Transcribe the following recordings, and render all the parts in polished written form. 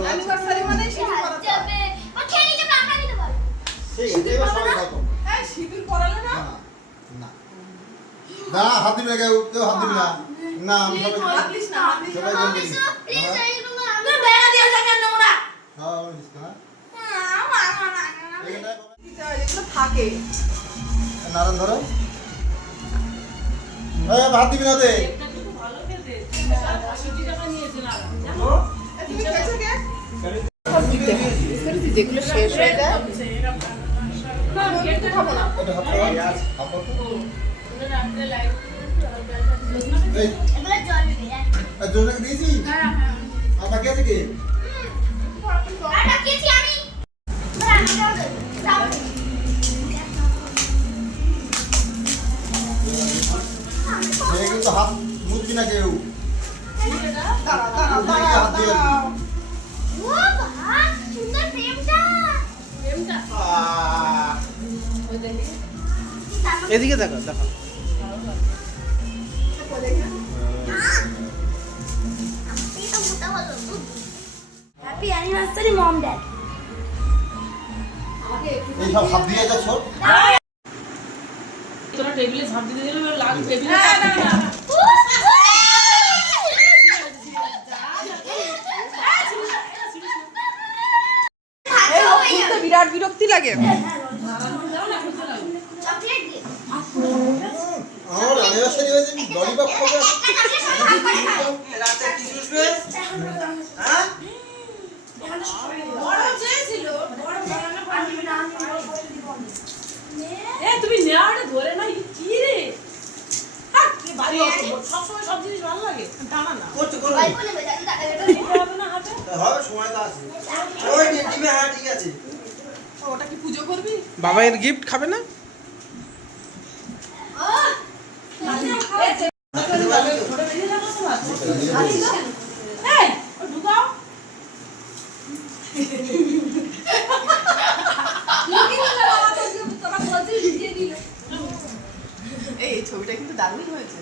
Anniversary মানে সিঁদুর পরাতে যাবে ও খেয়ে নিয়ে যাবে আমরা নিতে পারবো সেই এটাই বা সবাই খাও তোমরা। হ্যাঁ সিঁদুর পরালে না না না হাত দিবি না কেউ হাত দিবি না না আমি সবাই হাত দিস না হাত দিস না সবাই বলবি প্লিজ এইগুলো আমি না বেড়া দিয়ে যা কেন না হ্যাঁ দিস না এগুলো থাকে নারায়ণ ধরো এই হাত দিবি না দে তুমি খেয়েছো কে যেগুলো শেষ হয়ে যায় খাবো না এটা হাত দাও হাত দাও এই এগুলো জল দিবে জোনাকে দিয়েছি আর বাকি আছে কি আর রাখিয়েছি আমি সে কিন্তু হাত মুছবি না কেউ দাঁড়া দাঁড়া তুমি দাঁড়া হাত দিয়ে দাঁড়া ও বাহ সুন্দর প্রেমটা এদিকে দেখো দেখো এটা মোটা হলো হ্যাপি অ্যানিভার্সারি মম ড্যাড এই সব হাত দিয়ে যাচ্ছ তোরা টেবিলে ঝাঁপ দিতে গেলে লাগ টেবিলে না না না এই তো বিরাট বিরক্তি লাগে চকলেট দিয়ে আমার অ্যানিভার্সারি হয়েছে ললিপপ খাবে রাতে কি শুনবে হ্যাঁ এ তুমি নেওয়াটা ধরে না কি রে হাট এ বাড়ি সব সময় সব জিনিস ভালো লাগে দাঁড়া না করতে করো গল্প নেবে দাদা নিতে হবে না হাতে হবে সময় তো আছে ওই টিমে হ্যাঁ ঠিক আছে ওটা কি পুজো করবি বাবা এর গিফট খাবে না ধরে বেরিয়ে যাবো তোমার এই ও ঢুকাও এই ছবিটা কিন্তু দারুণ হয়েছে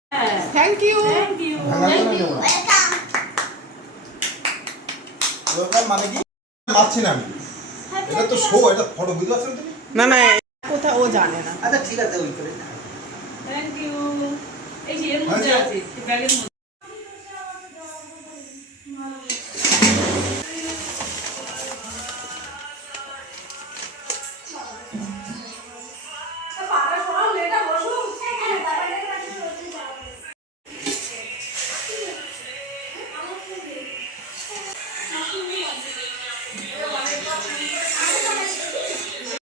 হ্যাঁ thank you thank you welcome ওরকম মানে কি মারছি না আমি এটা তো শো এটা ফটো বুঝতে পারছেন তুমি না না কোথাও ও জানে না আচ্ছা ঠিক আছে ওই করে থ্যাংক ইউ এই যে এর মধ্যে আছে ব্যাগের মধ্যে